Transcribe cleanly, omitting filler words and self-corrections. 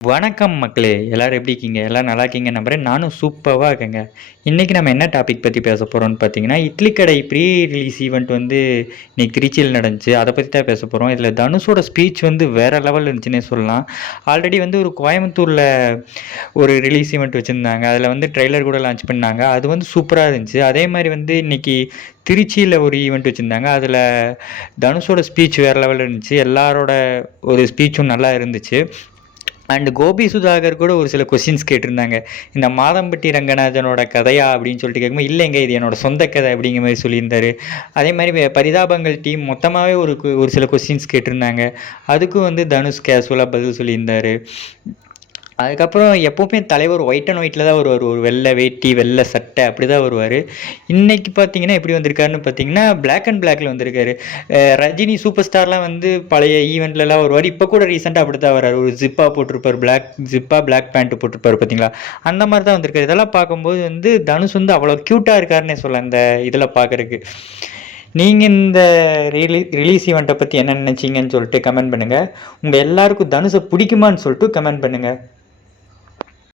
வணக்கம் மக்களே! எல்லாரும் எப்படி இருக்கீங்க? எல்லாரும் நல்லா இருக்கீங்கன்னு நம்புறேன். நானும் சூப்பர்வா இருக்கேங்க. இன்னைக்கு நம்ம என்ன டாபிக் பத்தி பேச போறோம்னு பார்த்தீங்கன்னா, இட்லி கடை ப்ரீ ரிலீஸ் ஈவென்ட் வந்து இன்னைக்கு திருச்சியில நடந்துச்சு. அத பத்தி தான் பேச போறோம். இதுல தனுஷோட ஸ்பீச் வந்து வேற லெவல்ல இருந்துச்சுன்னே சொல்லலாம். ஆல்ரெடி வந்து ஒரு கோயம்புத்தூர்ல ஒரு ரிலீஸ் ஈவென்ட் வச்சிருந்தாங்க. அதுல வந்து ட்ரெய்லர் கூட லான்ச் பண்ணாங்க. அது வந்து சூப்பரா இருந்துச்சு. அதே மாரி வந்து இன்னைக்கு திருச்சியில ஒரு ஈவென்ட் வச்சிருந்தாங்க. அதுல தனுஷோட ஸ்பீச் வேற லெவல்ல இருந்துச்சு. எல்லாரோட ஒரு ஸ்பீச்சும் நல்லா இருந்துச்சு. அண்ட் கோபி சுதாகர் கூட ஒரு சில கொஸ்டின்ஸ் கேட்டிருந்தாங்க. இந்த மாதம்பட்டி ரங்கநாதனோட கதையா அப்படின்னு சொல்லிட்டு கேட்கும்போது, இல்லைங்க இது என்னோட சொந்த கதை அப்படிங்கிற மாதிரி சொல்லியிருந்தாரு. அதே மாதிரி பரிதாபங்கள் டீம் மொத்தமாகவே ஒரு சில கொஸ்டின்ஸ் கேட்டிருந்தாங்க. அதுக்கும் வந்து தனுஷ் கேஷுவலாக பதில் சொல்லியிருந்தாரு. அதுக்கப்புறம் எப்போவுமே தலைவர் ஒயிட் அண்ட் ஒயிட்டில் தான் வருவார். ஒரு வெள்ளை வேட்டி வெள்ளை சட்டை அப்படி தான் வருவார். இன்னைக்கு பார்த்தீங்கன்னா எப்படி வந்திருக்காருன்னு பார்த்தீங்கன்னா பிளாக் அண்ட் பிளாக்ல வந்திருக்காரு. ரஜினி சூப்பர் ஸ்டார்லாம் வந்து பழைய ஈவெண்ட்லலாம் வருவார். இப்போ கூட ரீசெண்டாக அப்படி தான் வர்றாரு. ஒரு ஜிப்பா போட்டிருப்பார், பிளாக் பேண்ட் போட்டிருப்பாரு பார்த்தீங்களா, அந்த மாதிரி தான் வந்திருக்காரு. இதெல்லாம் பார்க்கும்போது வந்து தனுஷ் வந்து அவ்வளோ க்யூட்டாக இருக்காருன்னே சொல்லலாம் இந்த இதில் பார்க்குறக்கு. நீங்கள் இந்த ரிலீஸ் ஈவெண்ட்டை பற்றி என்ன நினச்சிங்கன்னு சொல்லிட்டு கமெண்ட் பண்ணுங்கள். உங்கள் எல்லாருக்கும் தனுஷை பிடிக்குமான்னு சொல்லிட்டு கமெண்ட் பண்ணுங்கள்.